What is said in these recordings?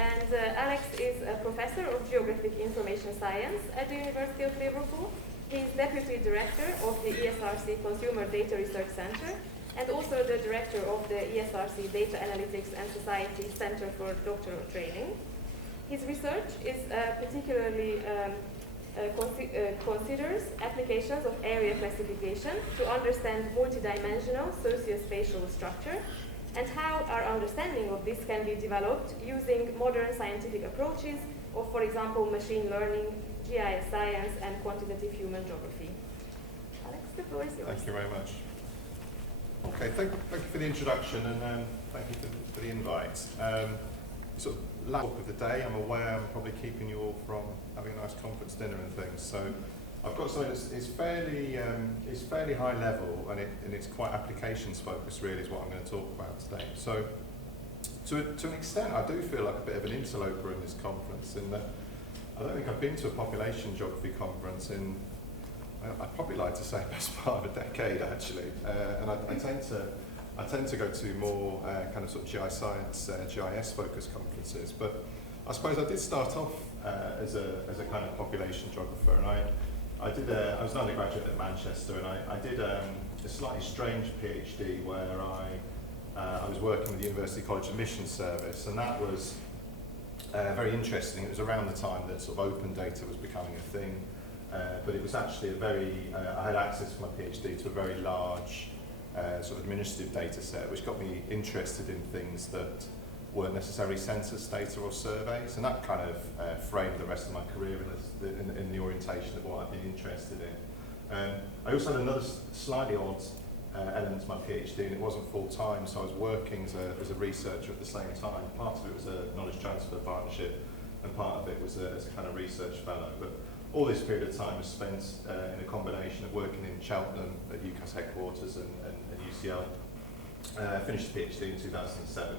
And Alex is a professor of Geographic Information Science at the University of Liverpool. He's Deputy Director of the ESRC Consumer Data Research Center and also the Director of the ESRC Data Analytics and Society Center for Doctoral Training. His research is particularly considers applications of area classification to understand multidimensional socio-spatial structure and how our understanding of this can be developed using modern scientific approaches of, for example, machine learning, GIS science, and quantitative human geography. Alex, the floor is yours. Thank you very much. Okay, thank you for the introduction, and thank you for the invite. Sort of last talk of the day, I'm aware I'm probably keeping you all from having a nice conference dinner and things, so I've got something that's fairly high level, and it's quite applications focused really is what I'm going to talk about today. So to an extent I do feel like a bit of an interloper in this conference in that I don't think I've been to a population geography conference in, I'd probably like to say, best part of a decade actually, and I tend to go to more kind of sort of GI science, GIS focused conferences, but I suppose I did start off as a kind of population geographer, and I was an undergraduate at Manchester, and I did a slightly strange PhD where I was working with the University College Admission Service, and that was very interesting. It was around the time that sort of open data was becoming a thing, but it was actually I had access for my PhD to a very large sort of administrative data set, which got me interested in things that weren't necessarily census data or surveys, and that kind of framed the rest of my career in the orientation of what I've been interested in. I also had another slightly odd element to my PhD, and it wasn't full-time, so I was working as a researcher at the same time. Part of it was a knowledge transfer partnership, and part of it was as a kind of research fellow. But all this period of time was spent in a combination of working in Cheltenham at UCAS headquarters and UCL. I finished the PhD in 2007.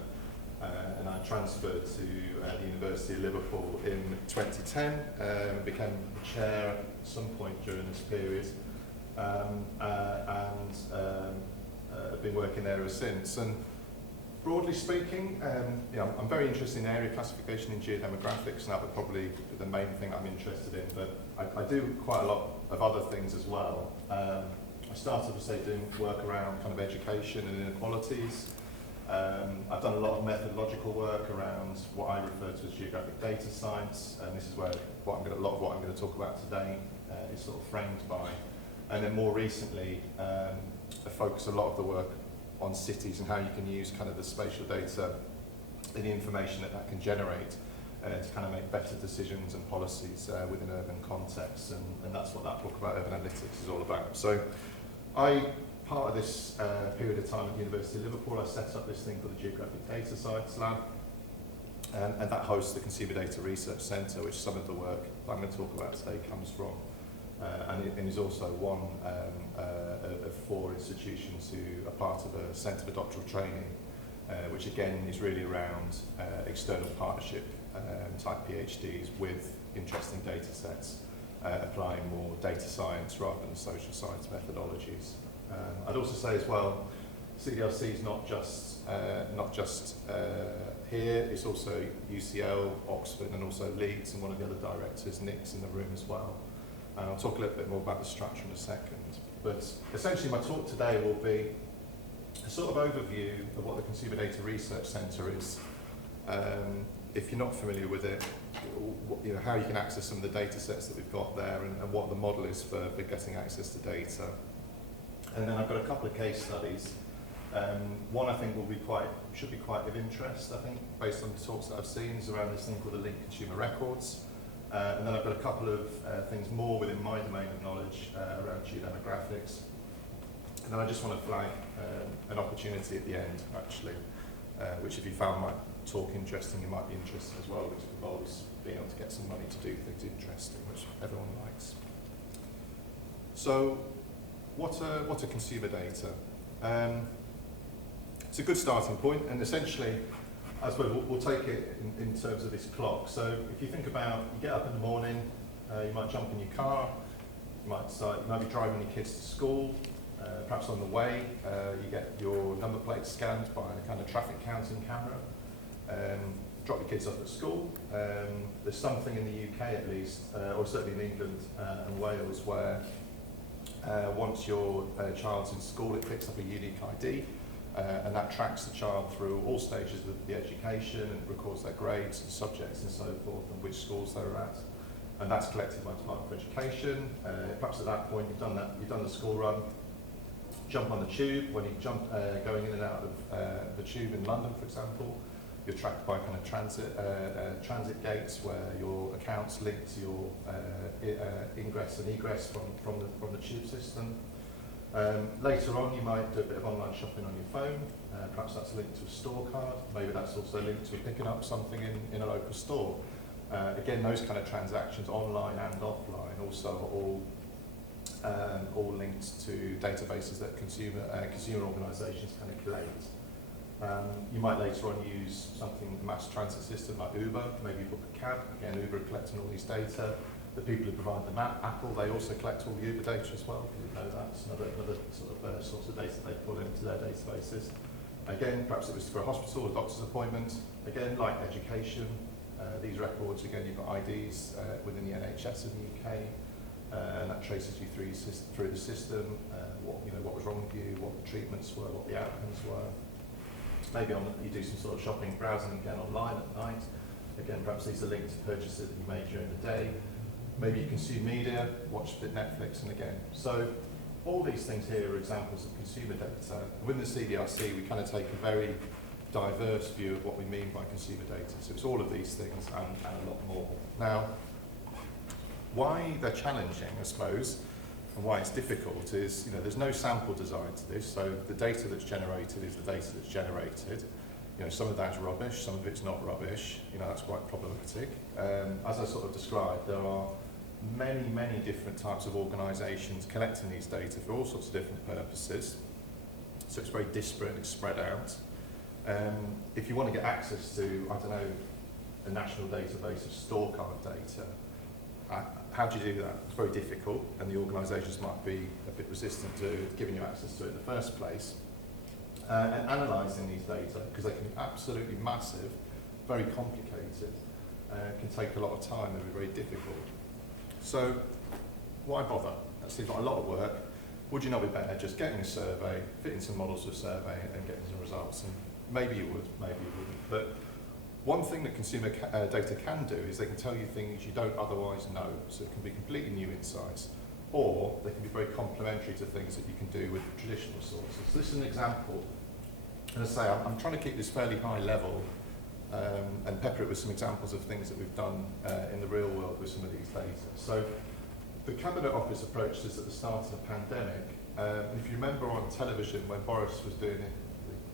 And I transferred to the University of Liverpool in 2010, became chair at some point during this period, and I've been working there ever since. And broadly speaking, I'm very interested in area classification in geodemographics, and that would probably be the main thing I'm interested in, but I do quite a lot of other things as well. I started, doing work around kind of education and inequalities. I've done a lot of methodological work around what I refer to as geographic data science, and this is where a lot of what I'm going to talk about today is sort of framed by. And then more recently, I focus a lot of the work on cities and how you can use kind of the spatial data and the information that can generate to kind of make better decisions and policies within urban contexts, and that's what that book about urban analytics is all about. So part of this period of time at the University of Liverpool, I set up this thing called the Geographic Data Science Lab, and that hosts the Consumer Data Research Centre, which some of the work that I'm going to talk about today comes from, and is also one of 4 institutions who are part of a Centre for Doctoral Training, which again is really around external partnership type PhDs with interesting data sets, applying more data science rather than social science methodologies. I'd also say as well, CDRC is not just here, it's also UCL, Oxford, and also Leeds, and one of the other directors, Nick's in the room as well. And I'll talk a little bit more about the structure in a second. But essentially my talk today will be a sort of overview of what the Consumer Data Research Centre is. If you're not familiar with it, how you can access some of the data sets that we've got there, and what the model is for getting access to data. And then I've got a couple of case studies. One I think should be quite of interest, I think, based on the talks that I've seen, is around this thing called the linked consumer records. And then I've got a couple of things more within my domain of knowledge around geodemographics. And then I just want to flag an opportunity at the end, actually, which if you found my talk interesting, you might be interested as well, which involves being able to get some money to do things interesting, which everyone likes. So, what are consumer data? It's a good starting point, and essentially, I suppose we'll take it in terms of this clock. So if you think about, you get up in the morning, you might jump in your car, you might be driving your kids to school, perhaps on the way, you get your number plate scanned by a kind of traffic counting camera. drop your kids off at school. There's something in the UK at least, or certainly in England and Wales, where once your child's in school, it picks up a unique ID, and that tracks the child through all stages of the education and records their grades and subjects and so forth and which schools they're at. And that's collected by the Department for Education. Perhaps at that point you've done the school run, jump on the tube. When you jump going in and out of the tube in London, for example, you're tracked by kind of transit gates where your account's linked to your ingress and egress from the tube system. Later on, you might do a bit of online shopping on your phone. Perhaps that's linked to a store card. Maybe that's also linked to picking up something in a local store. Again, those kind of transactions, online and offline, also are all linked to databases that consumer organisations kind of collate. You might later on use something, a mass transit system like Uber. Maybe you book a cab. Again, Uber are collecting all these data. The people who provide the map, Apple, they also collect all the Uber data as well. You know that's another sort of source of data they pull into their databases. Again, perhaps it was for a hospital, a doctor's appointment. Again, like education, these records, again, you've got IDs within the NHS in the UK, and that traces you through the system, what was wrong with you, what the treatments were, what the outcomes were. Maybe you do some sort of shopping, browsing again online at night. Again, perhaps these are linked to purchases that you made during the day. Maybe you consume media, watch a bit Netflix, and again. So all these things here are examples of consumer data. Within the CDRC, we kind of take a very diverse view of what we mean by consumer data. So it's all of these things and a lot more. Now, why they're challenging, I suppose, and why it's difficult is, there's no sample design to this. So the data that's generated is the data that's generated. Some of that's rubbish, some of it's not rubbish. That's quite problematic. As I sort of described, there are many, many different types of organisations collecting these data for all sorts of different purposes. So it's very disparate and it's spread out. If you want to get access to, a national database of store card data, how do you do that? It's very difficult, and the organisations might be a bit resistant to giving you access to it in the first place. And analysing these data, because they can be absolutely massive, very complicated, can take a lot of time and be very difficult. So why bother? That seems like a lot of work. Would you not be better just getting a survey, fitting some models of a survey and getting some results? And maybe you would, maybe you wouldn't. But one thing that consumer data can do is they can tell you things you don't otherwise know. So it can be completely new insights, or they can be very complementary to things that you can do with traditional sources. So this is an example. And as I say, I'm trying to keep this fairly high level and pepper it with some examples of things that we've done in the real world with some of these data. So the Cabinet Office approached this at the start of the pandemic. If you remember on television when Boris was doing it,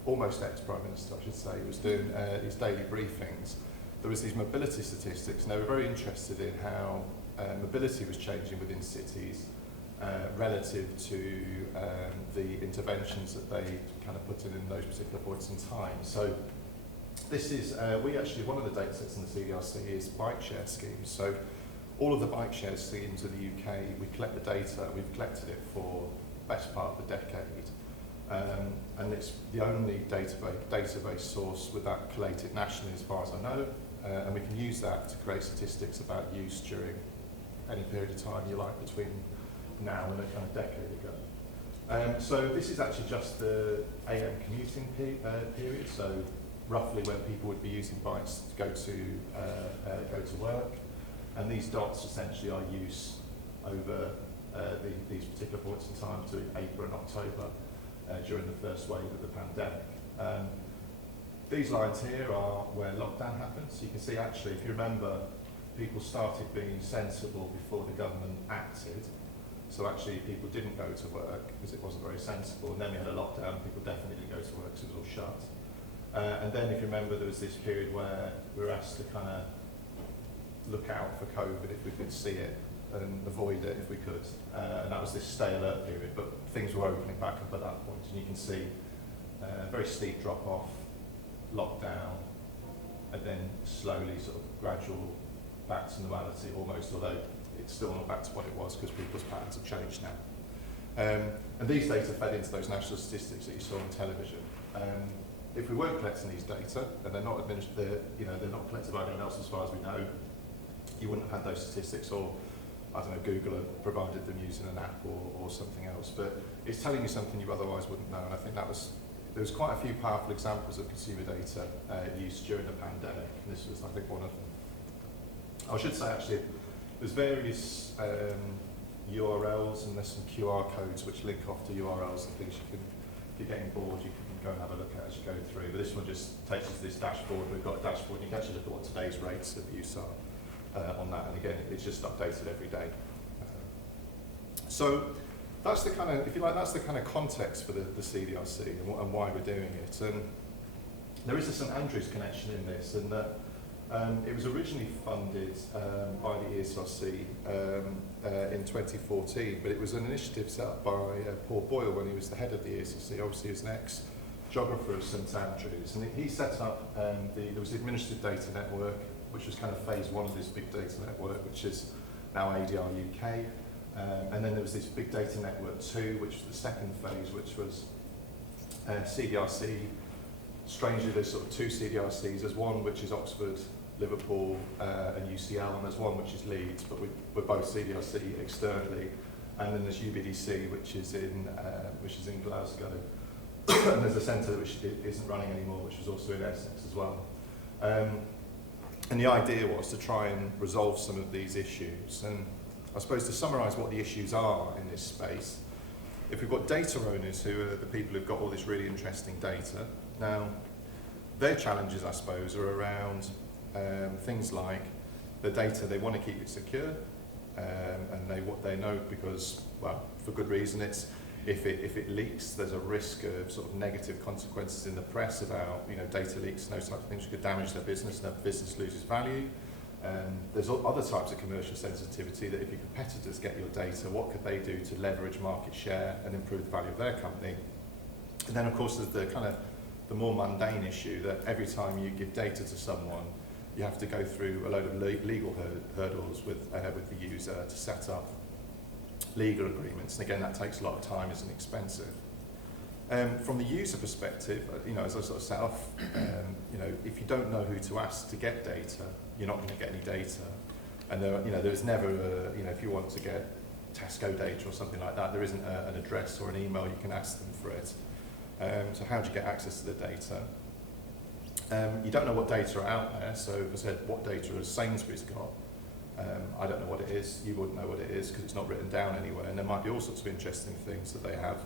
almost ex-Prime Minister, I should say, was doing his daily briefings, there was these mobility statistics, and they were very interested in how mobility was changing within cities relative to the interventions that they kind of put in those particular points in time. So this is, one of the data sets in the CDRC is bike share schemes. So all of the bike share schemes in the UK, we collect the data, we've collected it for the best part of the decade. And it's the only database source with that collated nationally as far as I know. And we can use that to create statistics about use during any period of time you like between now and a kind of decade ago. So this is actually just the AM commuting period, so roughly when people would be using bikes to go to work. And these dots essentially are use over these particular points in time to April and October during the first wave of the pandemic. These lines here are where lockdown happened. So you can see actually, if you remember, people started being sensible before the government acted. So actually people didn't go to work because it wasn't very sensible. And then we had a lockdown, people definitely didn't go to work because it was all shut. And then if you remember, there was this period where we were asked to kind of look out for COVID if we could see it and avoid it if we could. And that was this stay alert period, but things were opening back up at that point. And you can see a very steep drop off, lockdown, and then slowly sort of gradual back to normality almost, although it's still not back to what it was because people's patterns have changed now. And these data fed into those national statistics that you saw on television. if we weren't collecting these data, and they're not administered, they're not collected by anyone else as far as we know, you wouldn't have had those statistics, or I don't know, Google had provided them using an app or something else. But it's telling you something you otherwise wouldn't know, and I think there was quite a few powerful examples of consumer data used during the pandemic, and this was, I think, one of them. I should say, actually, there's various URLs, and there's some QR codes which link off to URLs and things if you're getting bored, you can go and have a look at as you go through. But this one just takes us to this dashboard. We've got a dashboard, and you can actually look at what today's rates of use are on that. And again, it's just updated every day. So that's the kind of, if you like, that's the kind of context for the CDRC and why we're doing it. And there is a St Andrews connection in this, and that it was originally funded by the ESRC in 2014, but it was an initiative set up by Paul Boyle when he was the head of the ESRC. Obviously, he was an ex-geographer of St Andrews, and he set up there was the Administrative Data Network, which was kind of phase one of this big data network, which is now ADR UK. And then there was this Big Data Network 2, which was the second phase, which was CDRC. Strangely, there's sort of two CDRCs. There's one which is Oxford, Liverpool, and UCL, and there's one which is Leeds, but we're both CDRC externally. And then there's UBDC, which is in Glasgow. And there's a centre which isn't running anymore, which was also in Essex as well. And the idea was to try and resolve some of these issues. And I suppose to summarise what the issues are in this space, if we've got data owners who are the people who've got all this really interesting data, now their challenges, I suppose, are around things like the data, they want to keep it secure, and they know because, well, for good reason, it's if it leaks, there's a risk of sort of negative consequences in the press about data leaks and those types of things which could damage their business and their business loses value. There's other types of commercial sensitivity that if your competitors get your data, what could they do to leverage market share and improve the value of their company? And then, of course, there's the kind of the more mundane issue that every time you give data to someone, you have to go through a load of legal hurdles with the user to set up legal agreements. And again, that takes a lot of time, isn't expensive. From the user perspective, as I sort of set off, if you don't know who to ask to get data, you're not going to get any data. And there's never, if you want to get Tesco data or something like that, there isn't an address or an email you can ask them for it. So how do you get access to the data? You don't know what data are out there. So as I said, what data has Sainsbury's got? I don't know what it is. You wouldn't know what it is because it's not written down anywhere. And there might be all sorts of interesting things that they have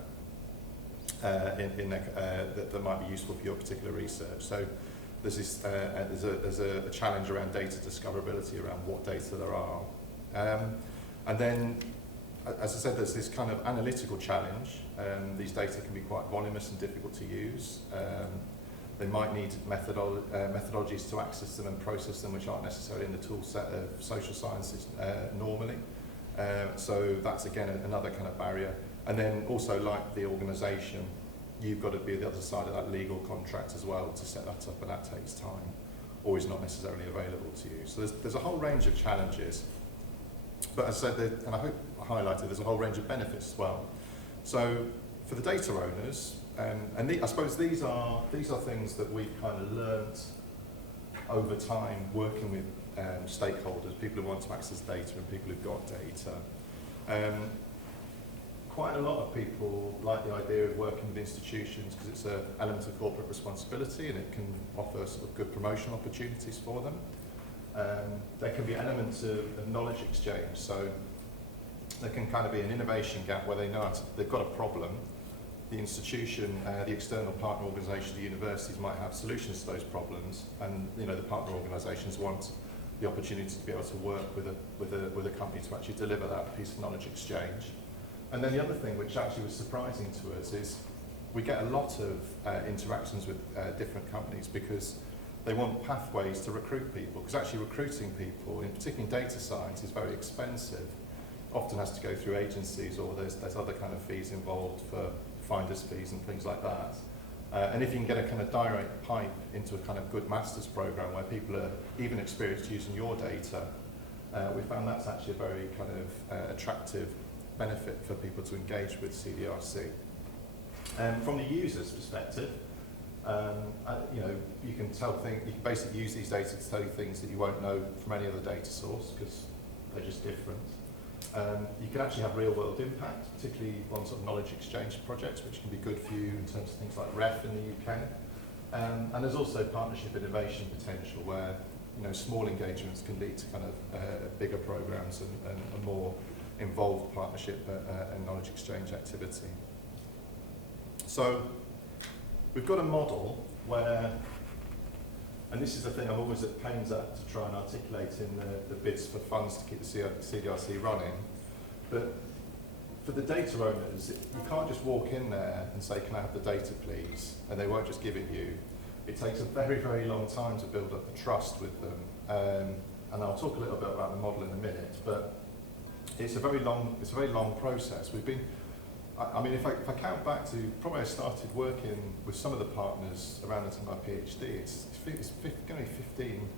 that might be useful for your particular research. So there's this, there's a challenge around data discoverability around what data there are. And then, as I said, there's this kind of analytical challenge. These data can be quite voluminous and difficult to use. They might need methodologies to access them and process them which aren't necessarily in the tool set of social sciences normally. So that's, again, another kind of barrier. And then also, like the organisation, you've got to be the other side of that legal contract as well to set that up, and that takes time, or is not necessarily available to you. So there's a whole range of challenges. But as I said, and I hope I highlighted, there's a whole range of benefits as well. So for the data owners, I suppose these are things that we've kind of learnt over time working with stakeholders, people who want to access data and people who've got data. Quite a lot of people like the idea of working with institutions because it's an element of corporate responsibility and it can offer sort of good promotion opportunities for them. There can be elements of knowledge exchange, so there can kind of be an innovation gap where they know they've got a problem. The institution, the external partner organisations, the universities might have solutions to those problems, and the partner organisations want the opportunity to be able to work with a company to actually deliver that piece of knowledge exchange. And then the other thing, which actually was surprising to us, is we get a lot of interactions with different companies because they want pathways to recruit people. Because actually recruiting people, particularly in data science, is very expensive. Often has to go through agencies, or there's other kind of fees involved for finder's fees and things like that. And if you can get a kind of direct pipe into a kind of good master's program where people are even experienced using your data, we found that's actually a very kind of attractive benefit for people to engage with CDRC. From the user's perspective, You know, you can basically use these data to tell you things that you won't know from any other data source because they're just different. You can actually have real world impact, particularly on sort of knowledge exchange projects, which can be good for you in terms of things like REF in the UK. And there's also partnership innovation potential where, you know, small engagements can lead to kind of bigger programs and a more involved partnership and knowledge exchange activity. So we've got a model where, and this is the thing I'm always at pains at to try and articulate in the bids for funds to keep the CDRC running, but for the data owners, you can't just walk in there and say, can I have the data please? And they won't just give it you. It takes a very, very long time to build up the trust with them. And I'll talk a little bit about the model in a minute, but it's a very long process. We've been, I mean, if I count back to probably I started working with some of the partners around the time of my PhD, it's going to be 15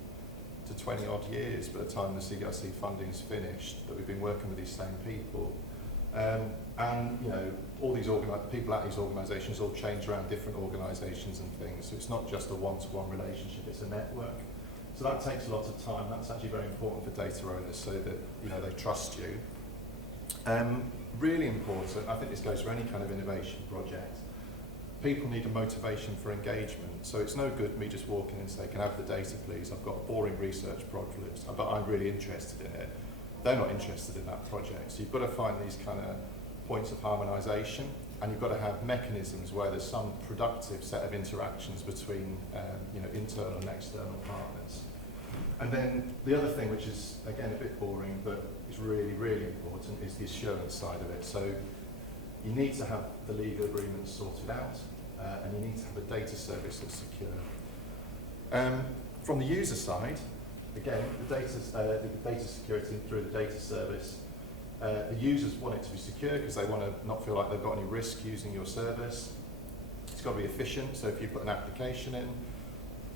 to 20 odd years by the time the CDRC funding's finished that we've been working with these same people. And you know, all these people at these organisations all change around different organisations and things, so it's not just a one-to-one relationship, it's a network. So that takes a lot of time. That's actually very important for data owners so that, you know, they trust you. Really important, I think this goes for any kind of innovation project, people need a motivation for engagement. So it's no good me just walking and saying, can I have the data please? I've got a boring research project, but I'm really interested in it. They're not interested in that project. So you've got to find these kind of points of harmonisation, and you've got to have mechanisms where there's some productive set of interactions between you know, internal and external partners. And then the other thing, which is again a bit boring but is really, really important, is the assurance side of it. So you need to have the legal agreements sorted out, and you need to have a data service that's secure. From the user side, again, the data security through the data service. The users want it to be secure because they want to not feel like they've got any risk using your service. It's got to be efficient, so if you put an application in,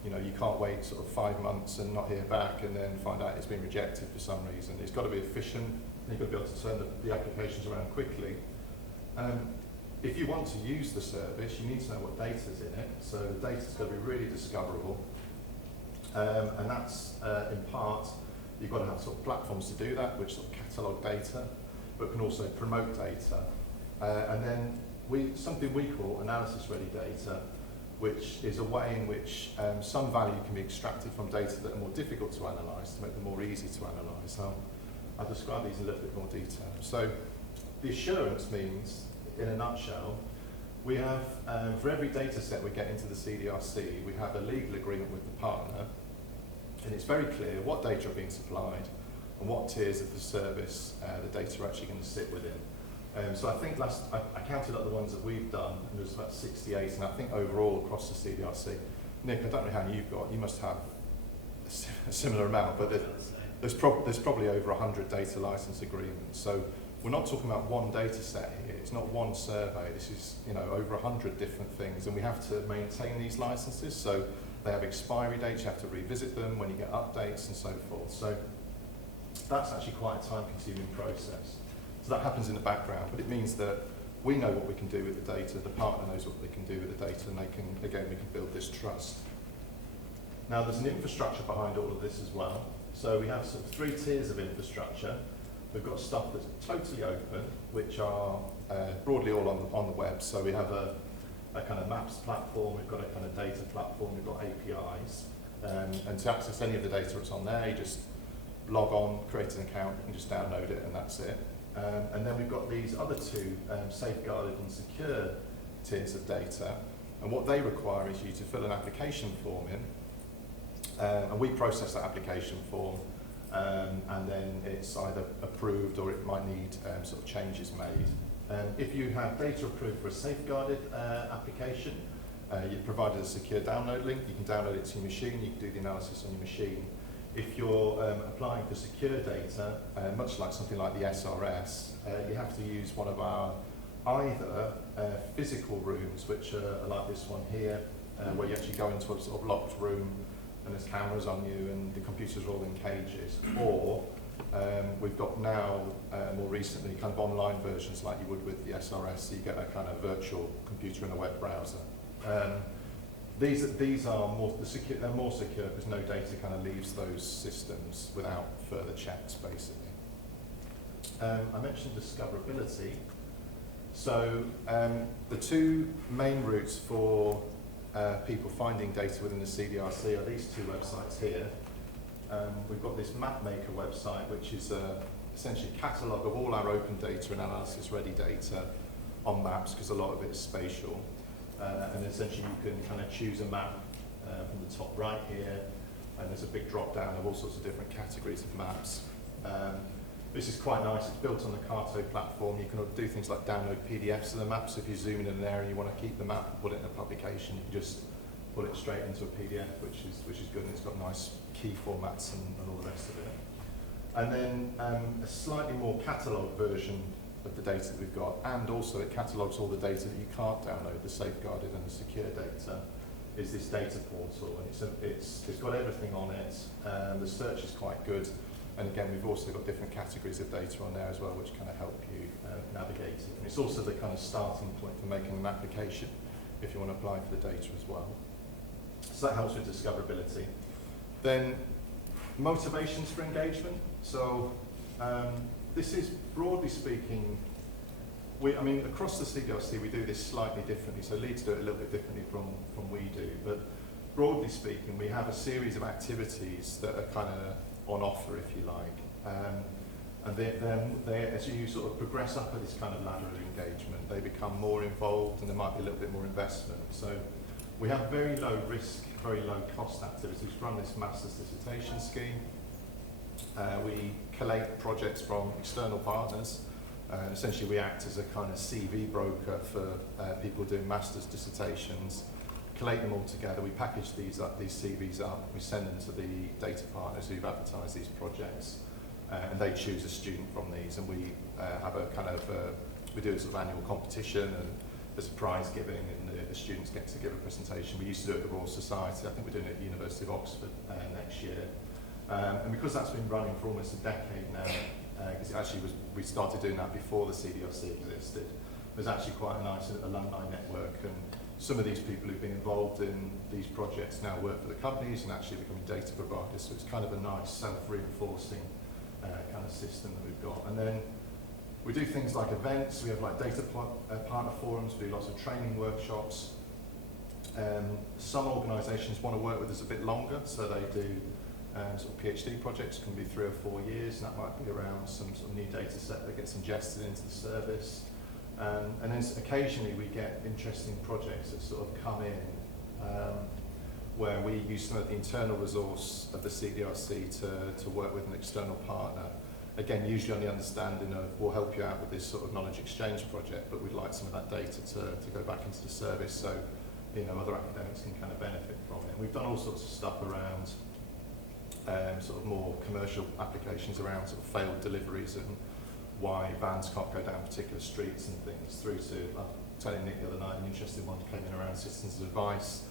you know, you can't wait sort of 5 months and not hear back and then find out it's been rejected for some reason. It's got to be efficient, and you've got to be able to turn the applications around quickly. If you want to use the service, you need to know what data's in it, so the data's got to be really discoverable. And that's in part, you've got to have sort of platforms to do that, which sort of catalogue data, but can also promote data. And then something we call analysis-ready data, which is a way in which some value can be extracted from data that are more difficult to analyse, to make them more easy to analyse. I'll describe these in a little bit more detail. So the assurance means, in a nutshell, we have, for every data set we get into the CDRC, we have a legal agreement with the partner, and it's very clear what data are being supplied and what tiers of the service the data are actually going to sit within. So I think I counted up the ones that we've done, and there's about 68, and I think overall across the CDRC, Nick, I don't know how many you've got, you must have a similar amount, but there's probably over 100 data license agreements. So we're not talking about one data set here, it's not one survey, this is, you know, over 100 different things, and we have to maintain these licenses, so they have expiry dates, you have to revisit them when you get updates and so forth. So that's actually quite a time-consuming process. So that happens in the background, but it means that we know what we can do with the data, the partner knows what they can do with the data, and they can, again, we can build this trust. Now there's an infrastructure behind all of this as well. So we have sort of 3 tiers of infrastructure. We've got stuff that's totally open, which are broadly all on the web. So we have a kind of maps platform, we've got a kind of data platform, we've got APIs. And to access any of the data that's on there, you just log on, create an account, and just download it, and that's it. And then we've got these other 2 safeguarded and secure tiers of data. And what they require is you to fill an application form in, and we process that application form, and then it's either approved or it might need sort of changes made. If you have data approved for a safeguarded application, you're provided a secure download link. You can download it to your machine, you can do the analysis on your machine. If you're applying for secure data, much like something like the SRS, you have to use one of our either physical rooms, which are like this one here, where you actually go into a sort of locked room and there's cameras on you and the computers are all in cages, or we've got now, more recently, kind of online versions like you would with the SRS, so you get a kind of virtual computer in a web browser. These are more secure. They're more secure because no data kind of leaves those systems without further checks, basically. I mentioned discoverability. So the two main routes for people finding data within the CDRC are these two websites here. We've got this MapMaker website, which is essentially a catalogue of all our open data and analysis-ready data on maps, because a lot of it is spatial. And essentially you can kind of choose a map from the top right here, and there's a big drop-down of all sorts of different categories of maps. This is quite nice. It's built on the Carto platform. You can do things like download PDFs of the maps. If you zoom in an area and you want to keep the map and put it in a publication, you can just put it straight into a PDF, which is good, and it's got nice key formats and all the rest of it. And then a slightly more catalogue version of the data that we've got, and also it catalogues all the data that you can't download, the safeguarded and the secure data, is this data portal, and it's got everything on it. The search is quite good, and again we've also got different categories of data on there as well, which kind of help you navigate it. And it's also the kind of starting point for making an application if you want to apply for the data as well. So that helps with discoverability. Then motivations for engagement. So this is, broadly speaking, I mean, across the CDRC we do this slightly differently. So Leeds do it a little bit differently from we do. But broadly speaking, we have a series of activities that are kind of on offer, if you like. And they, as you sort of progress up at this kind of ladder of engagement, they become more involved and there might be a little bit more investment. So we have very low risk, very low cost activities. We run this master's dissertation scheme. We collate projects from external partners. Essentially we act as a kind of CV broker for people doing master's dissertations. Collate them all together, we package these CVs up, we send them to the data partners who've advertised these projects, and they choose a student from these, and we have a kind of, we do a sort of annual competition, and there's a prize giving, and the students get to give a presentation. We used to do it at the Royal Society. I think we're doing it at the University of Oxford next year. And because that's been running for almost a decade now, because we started doing that before the CDRC existed, there's actually quite a nice alumni network, and some of these people who've been involved in these projects now work for the companies and actually becoming data providers, so it's kind of a nice self-reinforcing kind of system that we've got. And then we do things like events, we have like data partner forums, we do lots of training workshops. Some organisations want to work with us a bit longer, so they do sort of PhD projects, can be 3 or 4 years, and that might be around some sort of new data set that gets ingested into the service. And then occasionally we get interesting projects that sort of come in where we use some of the internal resource of the CDRC to work with an external partner. Again, usually on the understanding of, we'll help you out with this sort of knowledge exchange project, but we'd like some of that data to go back into the service so other academics can kind of benefit from it. And we've done all sorts of stuff around sort of more commercial applications around sort of failed deliveries and why vans can't go down particular streets and things, through to, I was telling Nick the other night, an interesting one came in around citizens' advice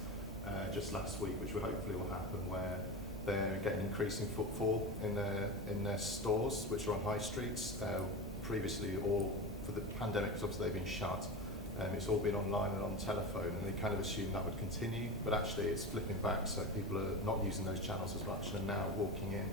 just last week, which hopefully will happen, where they're getting increasing footfall in their stores, which are on high streets. Previously, all for the pandemic, because obviously they've been shut, it's all been online and on telephone, and they kind of assumed that would continue, but actually it's flipping back, so people are not using those channels as much and are now walking in.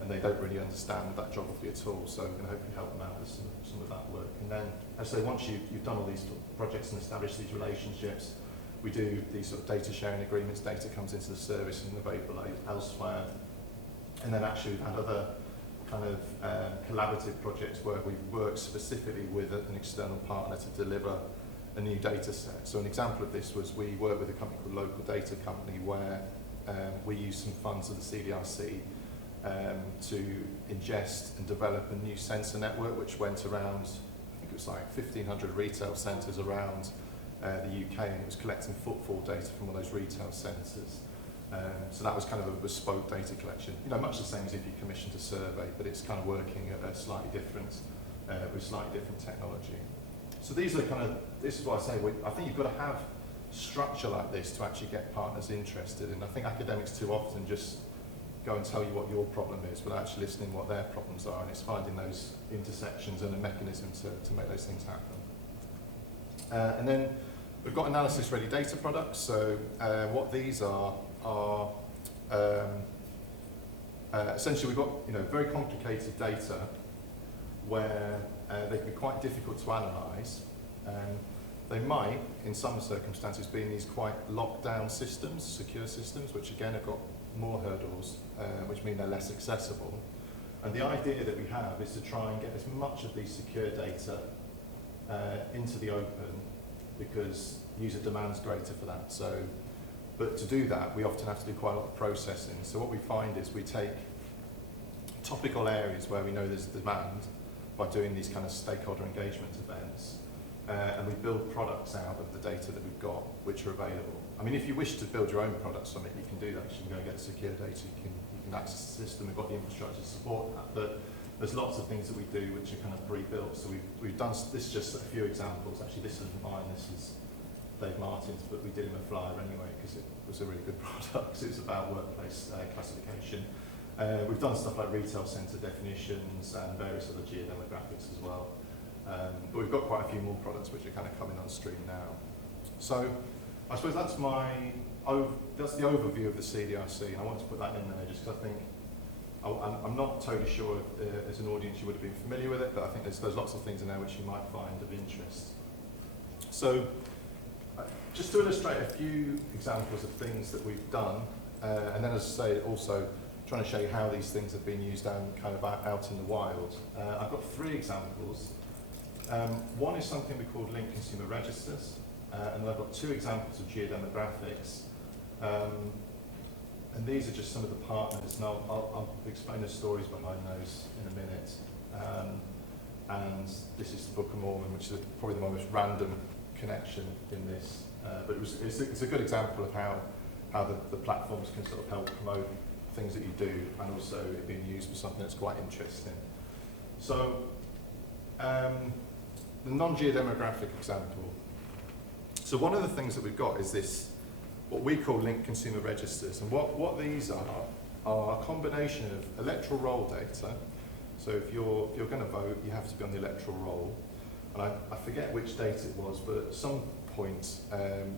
And they don't really understand that geography at all, so we're going to hopefully help them out with some of that work. And then, as I say, once you've done all these projects and established these relationships, we do these sort of data sharing agreements. Data comes into the service and available elsewhere. And then actually we've had other kind of collaborative projects where we've worked specifically with an external partner to deliver a new data set. So an example of this was we worked with a company called Local Data Company, where we used some funds of the CDRC to ingest and develop a new sensor network which went around, I think it was like 1,500 retail centres around the UK, and it was collecting footfall data from all those retail centres. So that was kind of a bespoke data collection, much the same as if you commissioned a survey, but it's kind of working at a slightly different, with slightly different technology. So these are kind of, this is what I say, I think you've got to have structure like this to actually get partners interested, and I think academics too often just go and tell you what your problem is without actually listening what their problems are, and it's finding those intersections and a mechanism to make those things happen. And then We've got analysis-ready data products. So what these are essentially we've got very complicated data where they can be quite difficult to analyse. They might, in some circumstances, be in these quite locked-down systems, secure systems, which again have got more hurdles, which mean they're less accessible. And the idea that we have is to try and get as much of these secure data into the open, because user demand's greater for that. But to do that, we often have to do quite a lot of processing. So what we find is we take topical areas where we know there's demand by doing these kind of stakeholder engagement events, and we build products out of the data that we've got, which are available. I mean, if you wish to build your own products from it, you can do that. You can go and get secure data, you can access the system, we've got the infrastructure to support that. But there's lots of things that we do which are kind of pre-built. So we've done, this is just a few examples. Actually, this isn't mine, this is Dave Martin's, but we did him a flyer anyway because it was a really good product. It was about workplace classification. We've done stuff like retail centre definitions and various other geodemographics as well. But we've got quite a few more products which are kind of coming on stream now. So I suppose that's that's the overview of the CDRC, and I want to put that in there just because I think I'm not totally sure if, as an audience you would have been familiar with it, but I think there's lots of things in there which you might find of interest. So just to illustrate a few examples of things that we've done, and then as I say, also trying to show you how these things have been used out in the wild. I've got 3 examples. One is something we call linked consumer registers, and then I've got 2 examples of geodemographics. And these are just some of the partners, and I'll explain the stories behind those in a minute. And this is the Book of Mormon, which is probably the most random connection in this. But it's a good example of how the platforms can sort of help promote things that you do, and also it being used for something that's quite interesting. So the non-geodemographic example. So one of the things that we've got is this, what we call linked consumer registers, and what these are a combination of electoral roll data. So if you're going to vote, you have to be on the electoral roll. And I forget which date it was, but at some point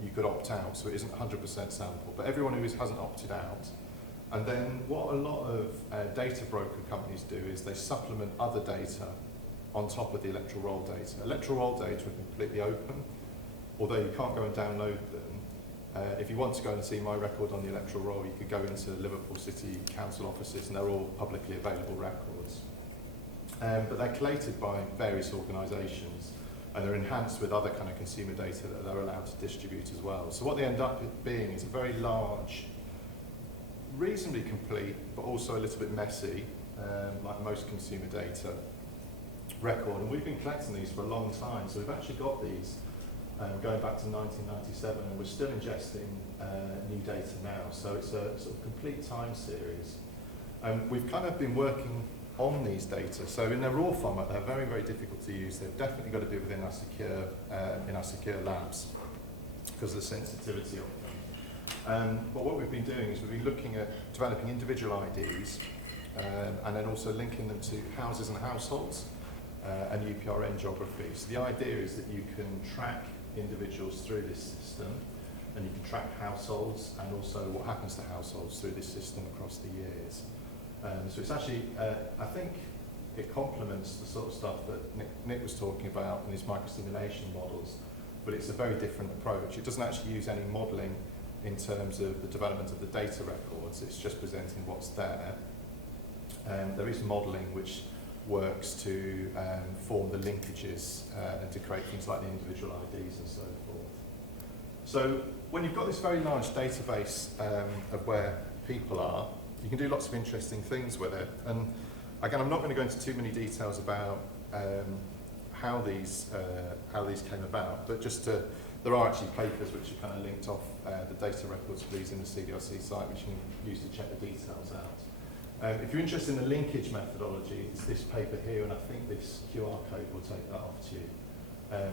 you could opt out, so it isn't 100% sample. But everyone who hasn't opted out. And then what a lot of data broker companies do is they supplement other data on top of the electoral roll data. Electoral roll data are completely open, although you can't go and download them. If you want to go and see my record on the electoral roll, you could go into Liverpool City Council offices, and they're all publicly available records. But they're collated by various organisations, and they're enhanced with other kind of consumer data that they're allowed to distribute as well. So what they end up being is a very large, reasonably complete, but also a little bit messy, like most consumer data record. And we've been collecting these for a long time, so we've actually got these going back to 1997, and we're still ingesting new data now. So it's a sort of complete time series. We've kind of been working on these data. So in their raw format, they're very, very difficult to use. They've definitely got to be within our secure labs because of the sensitivity of them. But what we've been doing is we've been looking at developing individual IDs and then also linking them to houses and households and UPRN geography. So the idea is that you can track individuals through this system, and you can track households and also what happens to households through this system across the years. So it's actually, I think it complements the sort of stuff that Nick was talking about in his microstimulation models, but it's a very different approach. It doesn't actually use any modelling in terms of the development of the data records, it's just presenting what's there. There is modelling which works to form the linkages and to create things like the individual IDs and so forth. So when you've got this very large database of where people are, you can do lots of interesting things with it. And again, I'm not going to go into too many details about how these came about, but just there are actually papers which are kind of linked off the data records for these in the CDRC site, which you can use to check the details out. If you're interested in the linkage methodology, it's this paper here, and I think this QR code will take that off to you.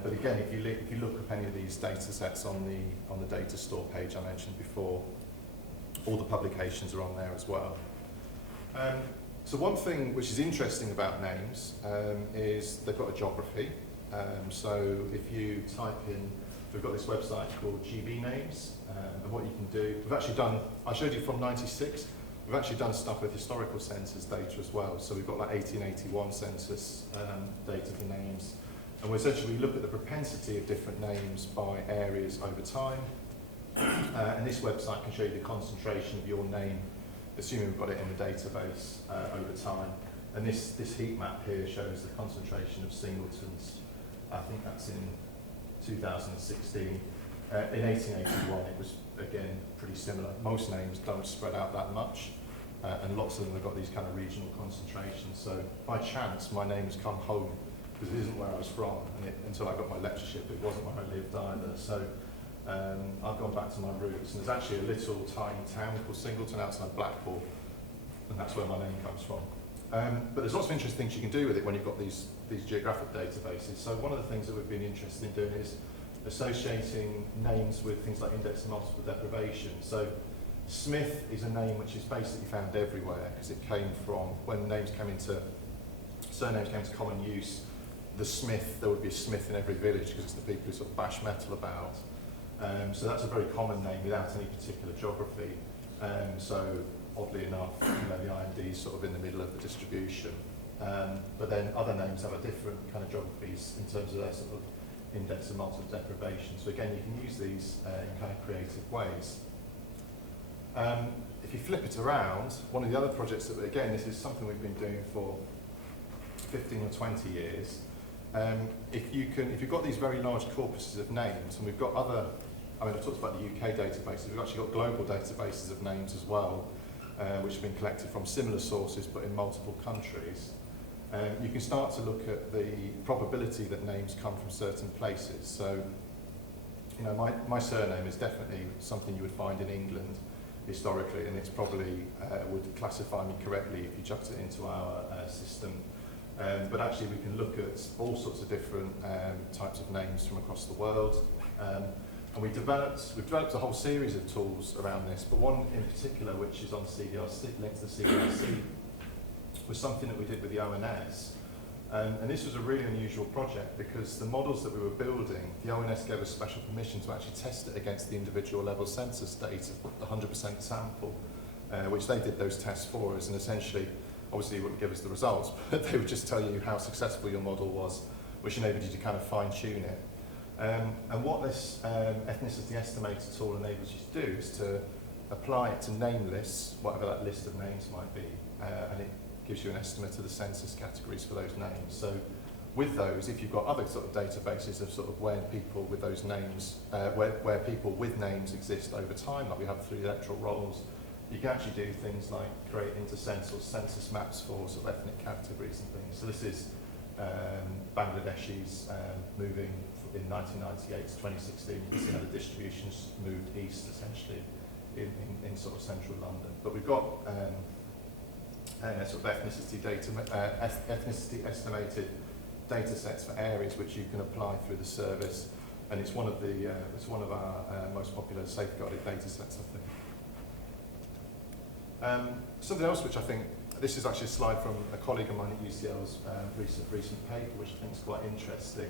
But again, if you look up any of these data sets on the data store page I mentioned before, all the publications are on there as well. So one thing which is interesting about names is they've got a geography. So if you type in we've got this website called GB Names, and what you can do, we've actually done, I showed you from 96, we've actually done stuff with historical census data as well. So we've got like 1881 census data for names. And we essentially look at the propensity of different names by areas over time. And this website can show you the concentration of your name, assuming we've got it in the database over time. And this heat map here shows the concentration of singletons. I think that's in 2016. In 1881, it was, again, pretty similar. Most names don't spread out that much, and lots of them have got these kind of regional concentrations. So by chance, my name has come home, because it isn't where I was from, and until I got my lectureship, it wasn't where I lived either. So I've gone back to my roots, and there's actually a little tiny town called Singleton outside Blackpool, and that's where my name comes from. But there's lots of interesting things you can do with it when you've got these geographic databases. So one of the things that we've been interested in doing is associating names with things like index and multiple deprivation. So Smith is a name which is basically found everywhere, because it came from, when surnames came into common use, there would be a Smith in every village, because it's the people who sort of bash metal about. So that's a very common name without any particular geography. So oddly enough, the IMD is sort of in the middle of the distribution. But then other names have a different kind of geographies in terms of their sort of index and multiple deprivation. So again, you can use these in kind of creative ways. If you flip it around, one of the other projects that, again, this is something we've been doing for 15 or 20 years. If you've got these very large corpuses of names, and we've got other, I've talked about the UK databases, we've actually got global databases of names as well, which have been collected from similar sources but in multiple countries. You can start to look at the probability that names come from certain places. So, my surname is definitely something you would find in England historically, and it's probably would classify me correctly if you chucked it into our system. But actually we can look at all sorts of different types of names from across the world. And we've developed a whole series of tools around this, but one in particular, which is on CDRC, linked to the CDRC, was something that we did with the ONS. And this was a really unusual project, because the models that we were building, the ONS gave us special permission to actually test it against the individual level census data, the 100% sample, which they did those tests for us, and essentially, obviously it wouldn't give us the results, but they would just tell you how successful your model was, which enabled you to kind of fine-tune it. And what this ethnicity estimator tool enables you to do is to apply it to name lists, whatever that list of names might be, and it gives you an estimate of the census categories for those names. So with those, if you've got other sort of databases of sort of where people with those names, where people with names exist over time, like we have through the electoral rolls, you can actually do things like create intercensus or census maps for sort of ethnic categories and things. So this is Bangladeshis moving in 1998 to 2016. You can see how the distributions moved east, essentially, in sort of central London. But we've got sort of ethnicity estimated data sets for areas which you can apply through the service, and it's one of our most popular safeguarded data sets, I think. Something else which I think, this is actually a slide from a colleague of mine at UCL's recent paper, which I think is quite interesting.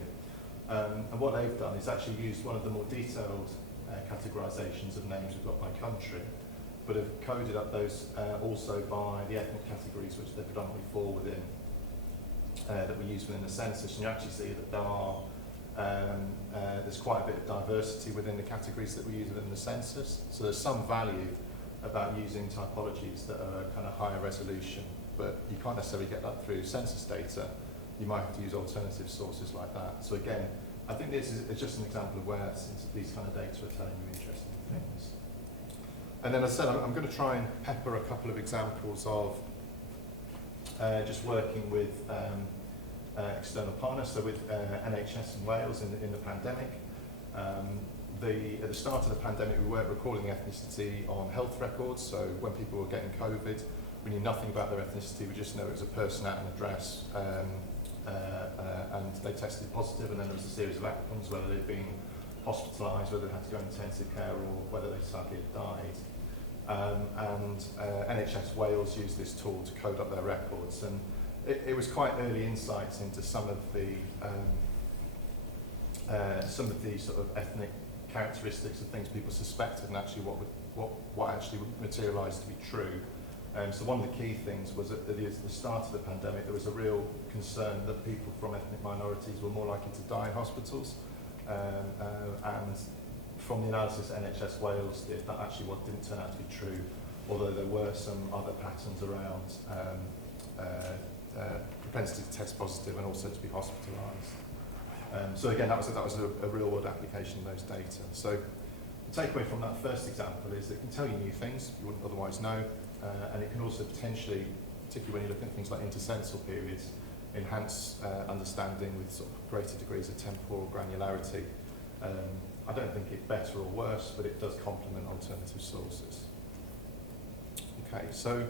And what they've done is actually used one of the more detailed categorizations of names we've got by country, but have coded up those also by the ethnic categories which they predominantly fall within, that we use within the census. And you actually see that there's quite a bit of diversity within the categories that we use within the census. So there's some value about using typologies that are kind of higher resolution, but you can't necessarily get that through census data. You might have to use alternative sources like that. So again, I think this is just an example of where these kind of data are telling you interesting things. And then as I said, I'm going to try and pepper a couple of examples of just working with external partners. So with NHS in Wales in the pandemic, at the start of the pandemic, we weren't recording ethnicity on health records. So when people were getting COVID, we knew nothing about their ethnicity. We just know it was a person at an address, and they tested positive, and then there was a series of outcomes, whether they'd been hospitalised, whether they had to go in intensive care, or whether they sadly had died. NHS Wales used this tool to code up their records, and it was quite early insights into some of the some of the sort of ethnic characteristics of things people suspected and actually what actually materialised to be true. So one of the key things was that at the start of the pandemic there was a real concern that people from ethnic minorities were more likely to die in hospitals, and from the analysis at NHS Wales did, that actually didn't turn out to be true, although there were some other patterns around propensity to test positive and also to be hospitalised. So again, that was a real-world application of those data. So the takeaway from that first example is that it can tell you new things you wouldn't otherwise know, and it can also potentially, particularly when you're looking at things like intercensal periods, enhance understanding with sort of greater degrees of temporal granularity. I don't think it's better or worse, but it does complement alternative sources. Okay, so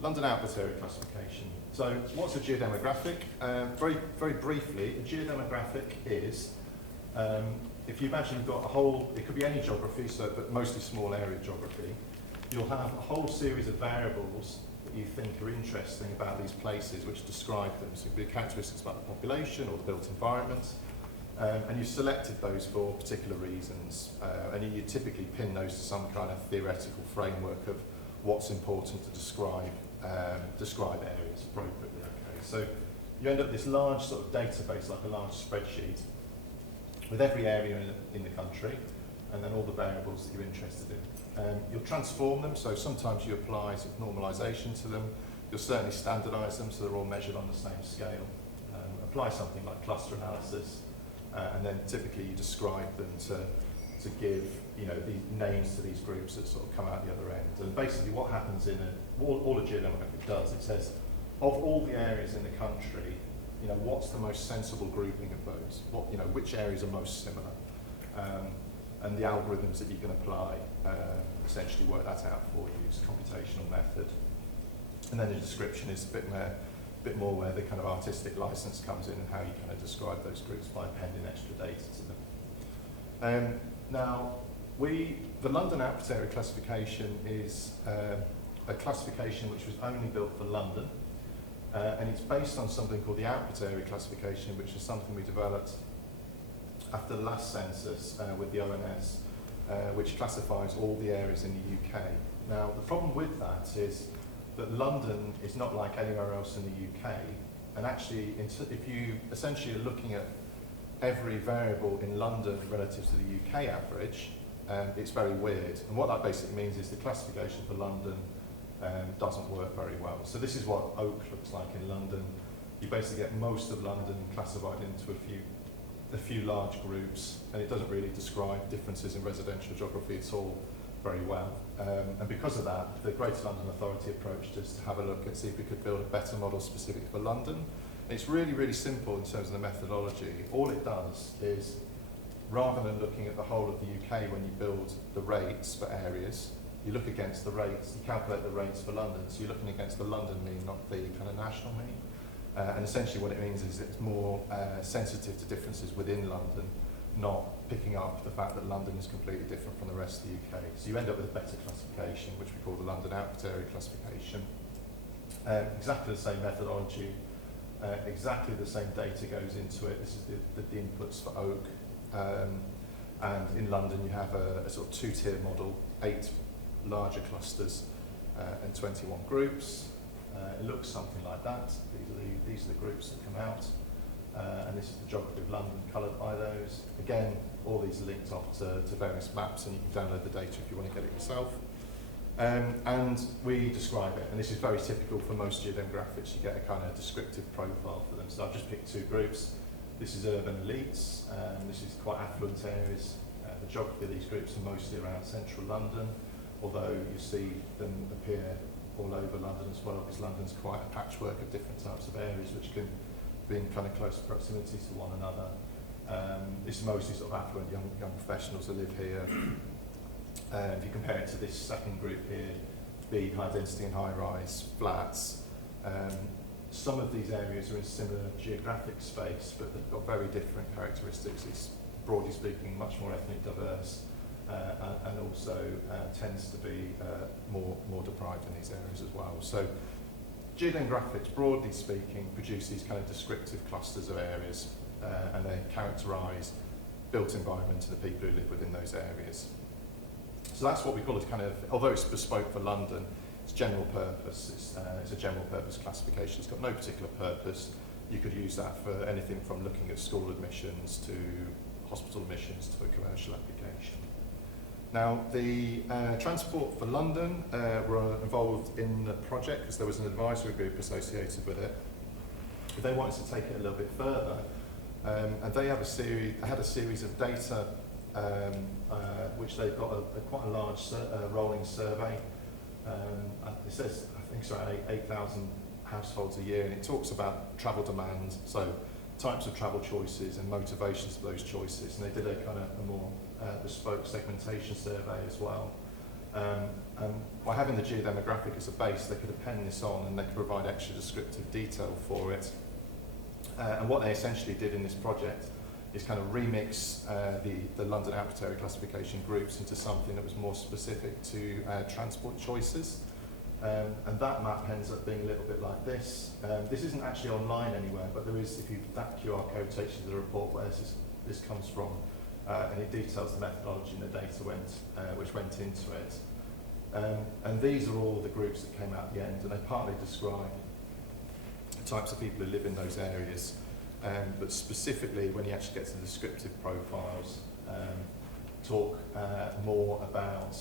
London output area classification. So what's a geodemographic? Very briefly, a geodemographic is, if you imagine you've got a whole, it could be any geography, but mostly small area geography, you'll have a whole series of variables that you think are interesting about these places which describe them. So it could be characteristics about the population or the built environment, and you've selected those for particular reasons, and you typically pin those to some kind of theoretical framework of what's important to describe areas appropriately. Okay, so you end up with this large sort of database, like a large spreadsheet, with every area in the country, and then all the variables that you're interested in. You'll transform them, so sometimes you apply sort of normalisation to them. You'll certainly standardise them, so they're all measured on the same scale. Apply something like cluster analysis, and then typically you describe them to give, you know, the names to these groups that sort of come out the other end. And basically what happens in all a geodemographic does, it says, of all the areas in the country, you know, what's the most sensible grouping of those? What, you know, which areas are most similar? And the algorithms that you can apply essentially work that out for you. It's a computational method. And then the description is a bit more where the kind of artistic license comes in and how you kind of describe those groups by appending extra data to them. Now, the London output area classification is a classification which was only built for London, and it's based on something called the output area classification, which is something we developed after the last census with the ONS, which classifies all the areas in the UK. Now, the problem with that is that London is not like anywhere else in the UK, and actually, if you essentially are looking at every variable in London relative to the UK average, it's very weird. And what that basically means is the classification for London doesn't work very well. So this is what Oak looks like in London. You basically get most of London classified into a few large groups, and it doesn't really describe differences in residential geography at all very well. And because of that, the Greater London Authority approached us to have a look and see if we could build a better model specific for London. It's really, really simple in terms of the methodology. All it does is, rather than looking at the whole of the UK when you build the rates for areas, you look against the rates, you calculate the rates for London, so you're looking against the London mean, not the kind of national mean. And essentially what it means is it's more sensitive to differences within London, not picking up the fact that London is completely different from the rest of the UK. So you end up with a better classification, which we call the London output area classification. Exactly the same methodology. Exactly the same data goes into it. This is the inputs for Oak. And in London you have a sort of two-tier model, 8 larger clusters and 21 groups. It looks something like that. These are the groups that come out. And this is the geography of London coloured by those. Again, all these are linked off to various maps, and you can download the data if you want to get it yourself. And we describe it, and this is very typical for most geodemographics. You get a kind of descriptive profile for them. So I've just picked 2 groups. This is urban elites, and this is quite affluent areas. The geography of these groups are mostly around central London, although you see them appear all over London as well, because London's quite a patchwork of different types of areas which can be in kind of close proximity to one another. This is mostly sort of affluent young professionals that live here. If you compare it to this second group here, the high density and high rise flats, some of these areas are in similar geographic space, but they've got very different characteristics. It's, broadly speaking, much more ethnically diverse, and also tends to be more deprived in these areas as well. So geodemographics, broadly speaking, produce these kind of descriptive clusters of areas, and they characterise built environment and the people who live within those areas. So that's what we call it kind of, although it's bespoke for London, it's general purpose. It's a general purpose classification. It's got no particular purpose. You could use that for anything from looking at school admissions to hospital admissions to a commercial application. Now, the Transport for London were involved in the project because there was an advisory group associated with it. They wanted to take it a little bit further, and they had a series of data which they've got quite a large rolling survey. It says, I think it's around 8,000 households a year, and it talks about travel demand, so types of travel choices and motivations for those choices. And they did a kind of a more bespoke segmentation survey as well. And by having the geodemographic as a base, they could append this on and they could provide extra descriptive detail for it. And what they essentially did in this project is kind of remix the London output area classification groups into something that was more specific to transport choices. And that map ends up being a little bit like this. This isn't actually online anywhere, but there is, that QR code takes you to the report where this comes from, and it details the methodology and the data which went into it. And these are all the groups that came out at the end, and they partly describe the types of people who live in those areas. But specifically, when you actually get to the descriptive profiles, talk more about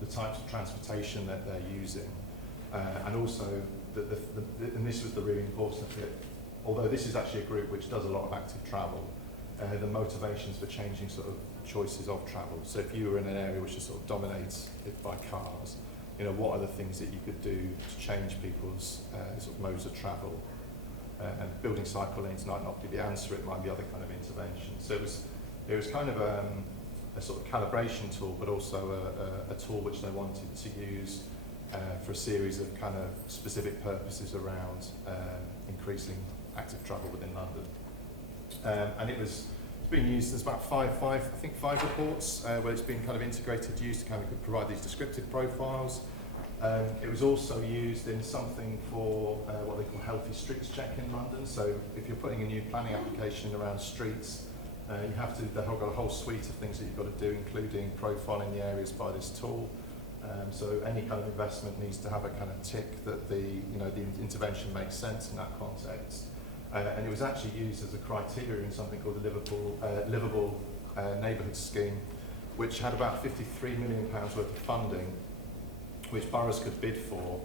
the types of transportation that they're using, and also, and this was the really important bit, although this is actually a group which does a lot of active travel, the motivations for changing sort of choices of travel. So if you were in an area which is sort of dominated by cars, you know, what are the things that you could do to change people's sort of modes of travel? And building cycle lanes might not be the answer, it might be other kind of interventions. So it was kind of a sort of calibration tool, but also a tool which they wanted to use for a series of kind of specific purposes around increasing active travel within London. And it's been used, there's about five reports where it's been kind of integrated, used to kind of provide these descriptive profiles. It was also used in something for what they call healthy streets check in London. So if you're putting a new planning application around streets, you have to, they've got a whole suite of things that you've got to do, including profiling the areas by this tool. So any kind of investment needs to have a kind of tick that the intervention makes sense in that context. And it was actually used as a criteria in something called the Livable Neighbourhood Scheme, which had about £53 million worth of funding, which boroughs could bid for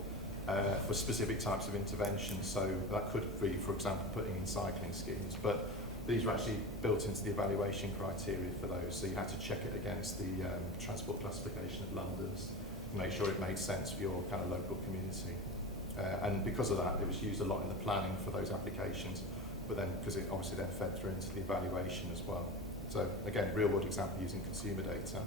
specific types of interventions. So that could be, for example, putting in cycling schemes, but these were actually built into the evaluation criteria for those. So you had to check it against the transport classification of London's to make sure it made sense for your kind of local community. And because of that, it was used a lot in the planning for those applications, but then because it obviously then fed through into the evaluation as well. So again, real world example using consumer data.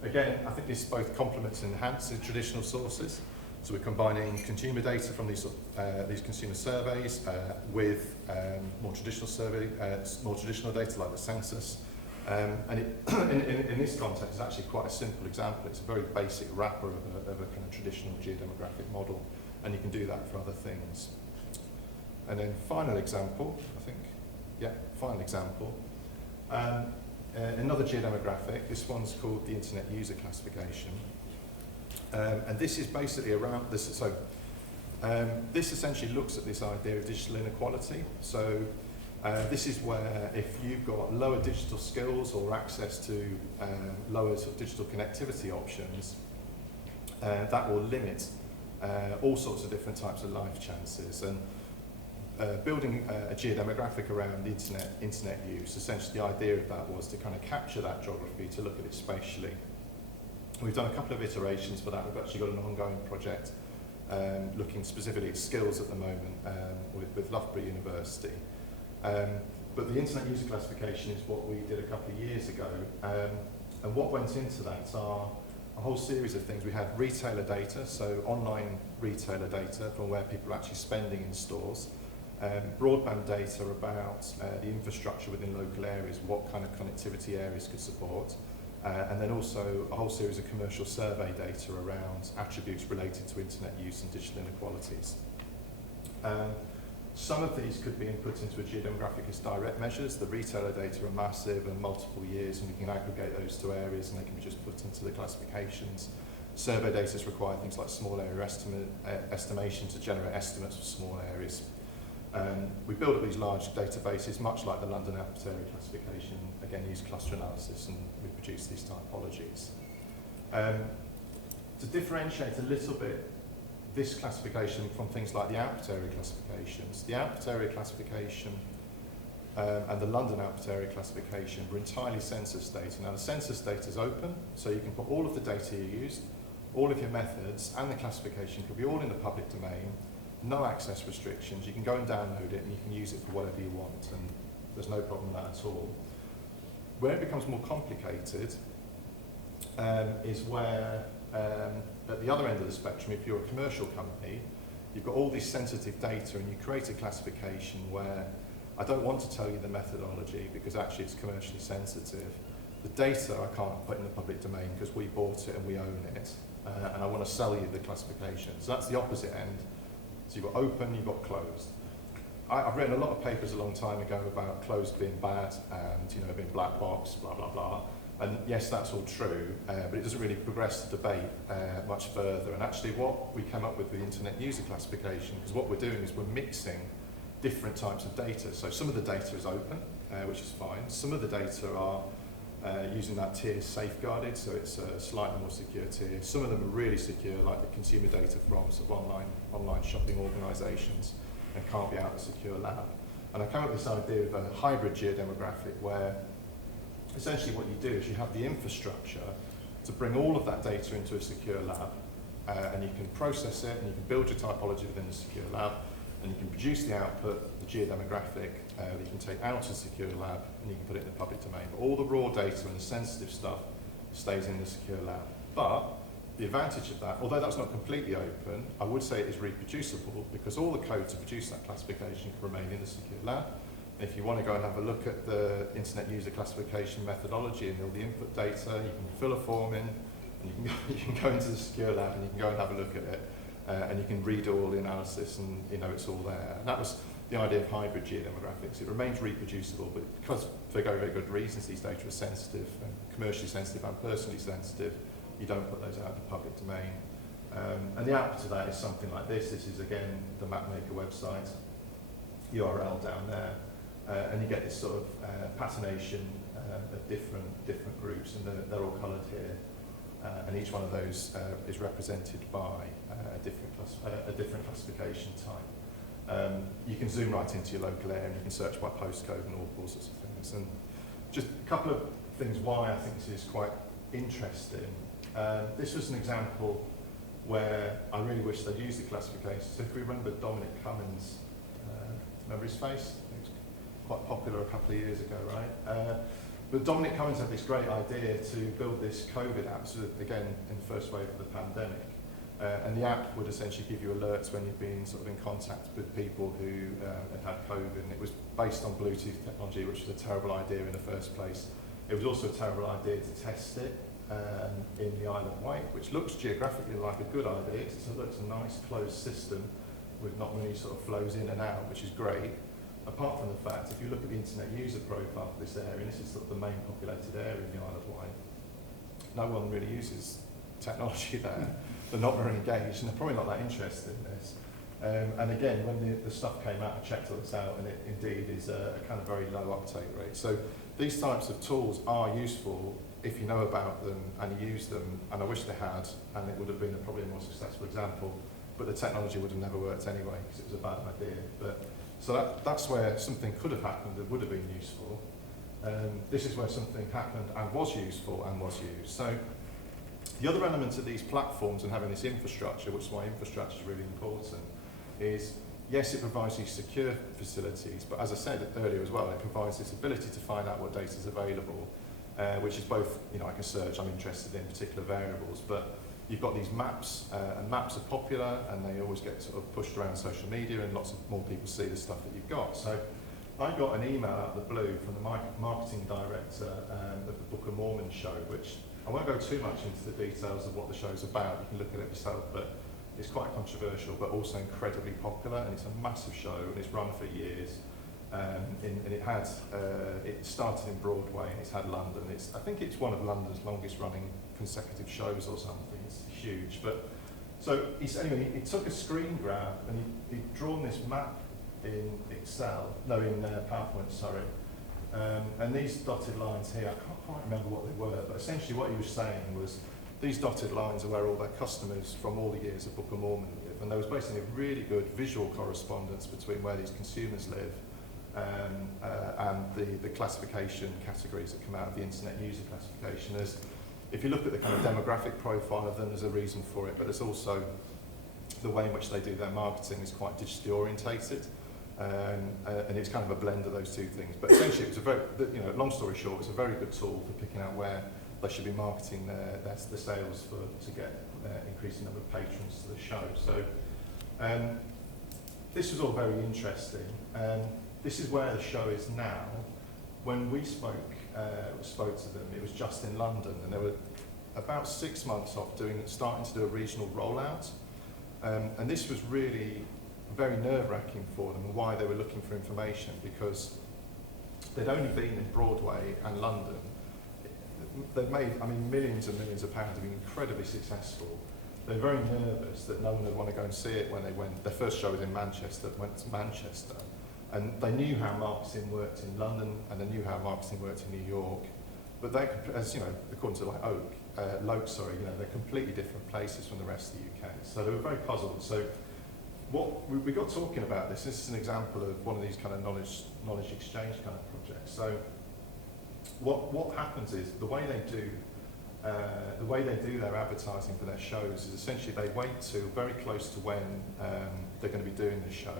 Again, I think this both complements and enhances traditional sources. So we're combining consumer data from these consumer surveys with more traditional data like the census. And in this context, it's actually quite a simple example. It's a very basic wrapper of a kind of traditional geodemographic model, and you can do that for other things. And then final example, another geodemographic. This one's called the Internet User Classification. And this is basically around this. So this essentially looks at this idea of digital inequality. So this is where if you've got lower digital skills or access to lower sort of digital connectivity options, that will limit all sorts of different types of life chances. And building a geodemographic around the internet use, essentially the idea of that was to kind of capture that geography, to look at it spatially. We've done a couple of iterations for that. We've actually got an ongoing project looking specifically at skills at the moment with Loughborough University. But the Internet User Classification is what we did a couple of years ago. And what went into that are a whole series of things. We had retailer data, so online retailer data from where people are actually spending in stores. Broadband data about the infrastructure within local areas, what kind of connectivity areas could support. And then also a whole series of commercial survey data around attributes related to internet use and digital inequalities. Some of these could be input into a geodemographic as direct measures. The retailer data are massive and multiple years, and we can aggregate those to areas and they can be just put into the classifications. Survey data require things like small area estimation to generate estimates for small areas. We build up these large databases, much like the London Apt Area Classification, again use cluster analysis, and we produce these typologies. To differentiate a little bit this classification from things like the Apt Area classifications, the Apt Area classification and the London Apt Area classification were entirely census data. Now the census data is open, so you can put all of the data you used, all of your methods, and the classification could be all in the public domain. No access restrictions, you can go and download it and you can use it for whatever you want, and there's no problem with that at all. Where it becomes more complicated is where at the other end of the spectrum, if you're a commercial company, you've got all this sensitive data and you create a classification where I don't want to tell you the methodology because actually it's commercially sensitive. The data I can't put in the public domain because we bought it and we own it, and I want to sell you the classification. So that's the opposite end. So you've got open, you've got closed. I've written a lot of papers a long time ago about closed being bad and being black box, blah, blah, blah. And yes, that's all true, but it doesn't really progress the debate much further. And actually what we came up with the Internet User Classification, because what we're doing is we're mixing different types of data. So some of the data is open, which is fine. Some of the data are using that tier safeguarded, so it's a slightly more secure tier. Some of them are really secure, like the consumer data from sort of online shopping organisations, and can't be out of a secure lab. And I came up with this idea of a hybrid geodemographic where essentially what you do is you have the infrastructure to bring all of that data into a secure lab, and you can process it and you can build your typology within the secure lab, and you can produce the output, the geodemographic, that you can take out of the secure lab and you can put it in the public domain. But all the raw data and the sensitive stuff stays in the secure lab. But the advantage of that, although that's not completely open, I would say it is reproducible because all the code to produce that classification can remain in the secure lab. If you want to go and have a look at the Internet User Classification methodology and all the input data, you can fill a form in, and you can go into the secure lab and you can go and have a look at it, and you can read all the analysis and it's all there. And that was the idea of hybrid geodemographics. It remains reproducible, but because for very, very good reasons these data are sensitive, and commercially sensitive and personally sensitive, you don't put those out in the public domain. And the output of that is something like this. This is again the MapMaker website, URL down there. And you get this sort of patination of different groups, and they're all coloured here. And each one of those is represented by a different classification type. You can zoom right into your local area, and you can search by postcode and all sorts of things. And just a couple of things why I think this is quite interesting. This was an example where I really wish they'd used the classification. So if we remember Dominic Cummins, remember his face? Quite popular a couple of years ago, right? But Dominic Cummins had this great idea to build this COVID app, so again, in the first wave of the pandemic. And the app would essentially give you alerts when you've been sort of in contact with people who had COVID. And it was based on Bluetooth technology, which was a terrible idea in the first place. It was also a terrible idea to test it in the Isle of Wight, which looks geographically like a good idea. It looks a nice closed system with not many sort of flows in and out, which is great. Apart from the fact, if you look at the internet user profile for this area, and this is sort of the main populated area in the Isle of Wight, no one really uses technology there. They're not very engaged, and they're probably not that interested in this. And again, when the stuff came out, I checked all this out, and it indeed is a kind of very low uptake rate. So these types of tools are useful if you know about them and you use them, and I wish they had, and it would have been probably a more successful example, but the technology would have never worked anyway, because it was a bad idea. So that's where something could have happened that would have been useful. This is where something happened and was useful and was used. So the other element of these platforms and having this infrastructure, which is why infrastructure is really important, is yes, it provides these secure facilities, but as I said earlier as well, it provides this ability to find out what data is available, which is both, I can search, I'm interested in particular variables, but you've got these maps, and maps are popular, and they always get sort of pushed around social media, and lots of more people see the stuff that you've got. So I got an email out of the blue from the marketing director of the Book of Mormon show, which I won't go too much into the details of what the show's about, you can look at it yourself, but It's quite controversial, but also incredibly popular, and it's a massive show, and it's run for years. And it started in Broadway, and it's had London. I think it's one of London's longest running consecutive shows or something. It's huge. But so he took a screen grab and he'd drawn this map in PowerPoint, sorry. And these dotted lines here, I can't quite remember what they were, but essentially what he was saying was these dotted lines are where all their customers from all the years of Book of Mormon live. And there was basically a really good visual correspondence between where these consumers live and the classification categories that come out of the Internet User Classification. If you look at the kind of demographic profile of them, there's a reason for it, but there's also the way in which they do their marketing is quite digitally orientated. And it's kind of a blend of those two things. But essentially, it was a very, long story short, it's a very good tool for picking out where they should be marketing their sales to get increasing number of patrons to the show. So this was all very interesting. This is where the show is now. When we spoke to them, it was just in London, and they were about 6 months off starting to do a regional rollout. And this was really very nerve-wracking for them, and why they were looking for information, because they'd only been in Broadway and London. They've made, millions and millions of pounds, have been incredibly successful. They're very nervous that no one would want to go and see it when they went. Their first show was in Manchester, went to Manchester, and they knew how marketing worked in London, and they knew how marketing worked in New York. But they, as you know, according to Loke, they're completely different places from the rest of the UK. So they were very puzzled. So what we got talking about this is an example of one of these kind of knowledge exchange kind of projects. So what happens is the way they do their advertising for their shows is essentially they wait till very close to when they're going to be doing the show,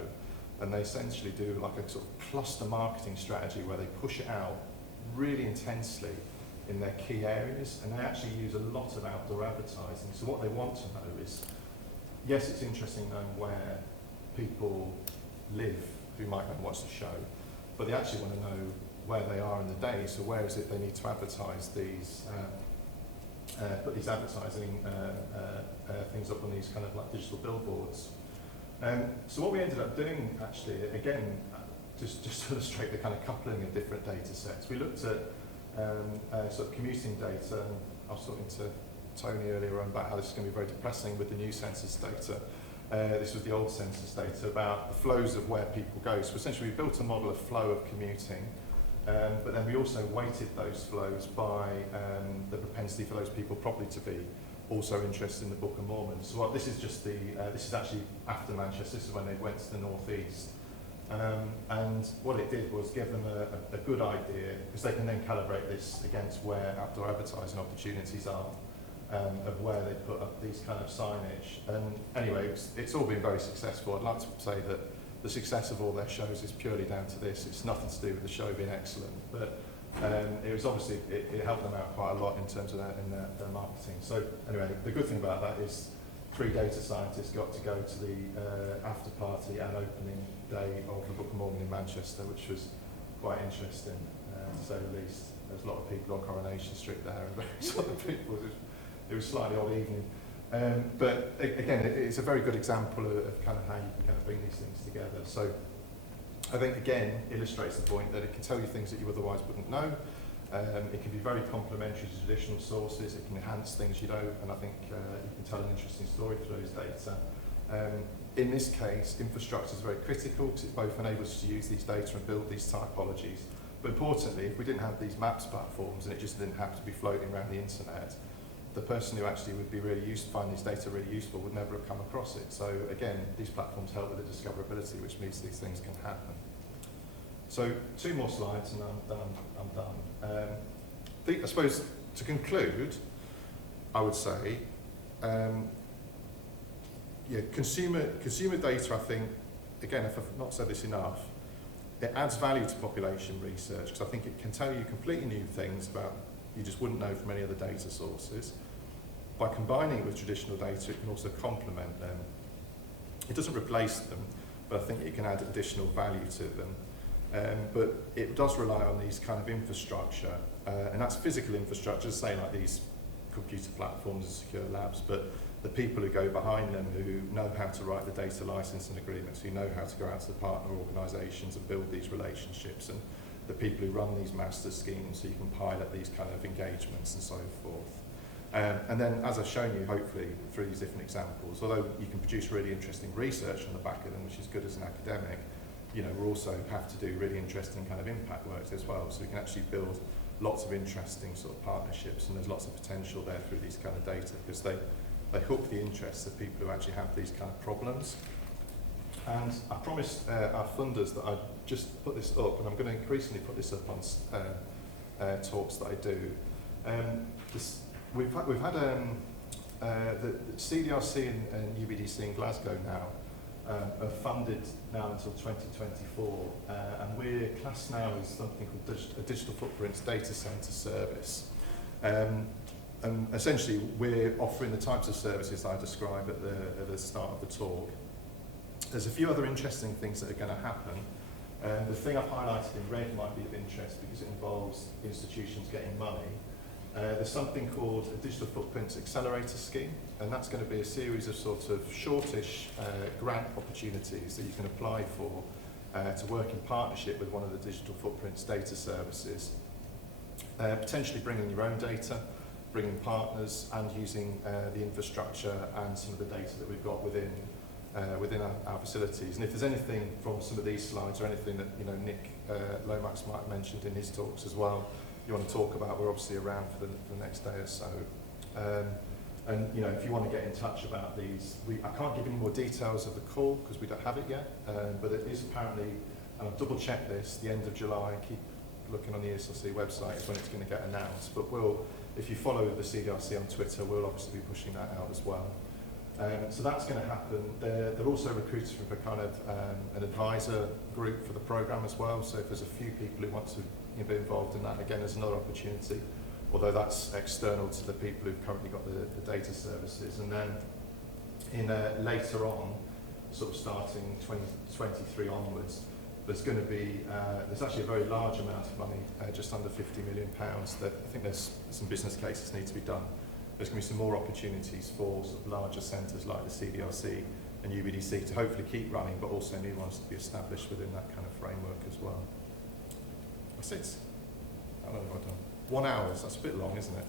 and they essentially do like a sort of cluster marketing strategy where they push it out really intensely in their key areas, and they actually use a lot of outdoor advertising. So what they want to know is, yes, it's interesting knowing where people live who might go and watch the show, but they actually want to know where they are in the day. So where is it they need to advertise these, put these advertising things up on these kind of like digital billboards. So what we ended up doing, actually, again, just to illustrate the kind of coupling of different data sets, we looked at sort of commuting data. And I was talking to Tony earlier on about how this is going to be very depressing with the new census data. This was the old census data about the flows of where people go. So essentially we built a model of flow of commuting, but then we also weighted those flows by the propensity for those people probably to be also interested in the Book of Mormon. So this is just this is actually after Manchester. This is when they went to the northeast. And what it did was give them a good idea, because they can then calibrate this against where outdoor advertising opportunities are, of where they put up these kind of signage. And anyway, it's all been very successful. I'd like to say that the success of all their shows is purely down to this. It's nothing to do with the show being excellent, but it was obviously, it helped them out quite a lot in terms of their marketing. So anyway, the good thing about that is 3 data scientists got to go to the after party and opening day of the Book of Mormon in Manchester, which was quite interesting, to say the least. There's a lot of people on Coronation Street there, and various other people. It was a slightly odd evening. But again, it's a very good example of kind of how you can kind of bring these things together. So I think, again, illustrates the point that it can tell you things that you otherwise wouldn't know. It can be very complementary to traditional sources. It can enhance things you know, and I think you can tell an interesting story through those data. In this case, infrastructure is very critical because it both enables us to use these data and build these typologies. But importantly, if we didn't have these maps platforms and it just didn't have to be floating around the internet, the person who actually would be really find these data really useful would never have come across it. So again, these platforms help with the discoverability, which means these things can happen. So 2 more slides and I'm done. I suppose to conclude, I would say, consumer data, I think, again, if I've not said this enough, it adds value to population research, because I think it can tell you completely new things about you just wouldn't know from any other data sources. By combining it with traditional data, it can also complement them. It doesn't replace them, but I think it can add additional value to them. But it does rely on these kind of infrastructure, and that's physical infrastructure, say like these computer platforms and secure labs, but the people who go behind them, who know how to write the data licensing agreements, who know how to go out to the partner organisations and build these relationships, and the people who run these master schemes, so you can pilot these kind of engagements and so forth. And then, as I've shown you, hopefully, through these different examples, although you can produce really interesting research on the back of them, which is good as an academic, you know, we also have to do really interesting kind of impact work as well, so we can actually build lots of interesting sort of partnerships, and there's lots of potential there through these kind of data, because they hook the interests of people who actually have these kind of problems. And I promised our funders that I'd just put this up, and I'm going to increasingly put this up on talks that I do. We've had the CDRC and UBDC in Glasgow now are funded now until 2024, and we're classed now as something called a digital footprints data centre service. And essentially, we're offering the types of services I described at the start of the talk. There's a few other interesting things that are going to happen. The thing I've highlighted in red might be of interest because it involves institutions getting money. There's something called a Digital Footprints Accelerator Scheme, and that's going to be a series of sort of shortish grant opportunities that you can apply for to work in partnership with one of the digital footprints data services. Potentially bringing your own data, bringing partners, and using the infrastructure and some of the data that we've got within our facilities. And if there's anything from some of these slides or anything that Nick Lomax might have mentioned in his talks as well, you want to talk about, we're obviously around for the next day or so. And if you want to get in touch about these, I can't give any more details of the call because we don't have it yet, but it is apparently, and I've double checked this, the end of July, keep looking on the ESRC website is when it's going to get announced. But if you follow the CDRC on Twitter, we'll obviously be pushing that out as well. So that's going to happen. They're also recruiting for kind of an advisor group for the programme as well. So if there's a few people who want to be involved in that, again, there's another opportunity, although that's external to the people who've currently got the data services. And then later on, sort of starting 2023 onwards, there's going to be, there's actually a very large amount of money, just under £50 million, that I think there's some business cases need to be done. There's going to be some more opportunities for sort of larger centres like the CDRC and UBDC to hopefully keep running, but also new ones to be established within that kind of framework as well. That's it. I don't know what I've done. 1 hour, that's a bit long, isn't it?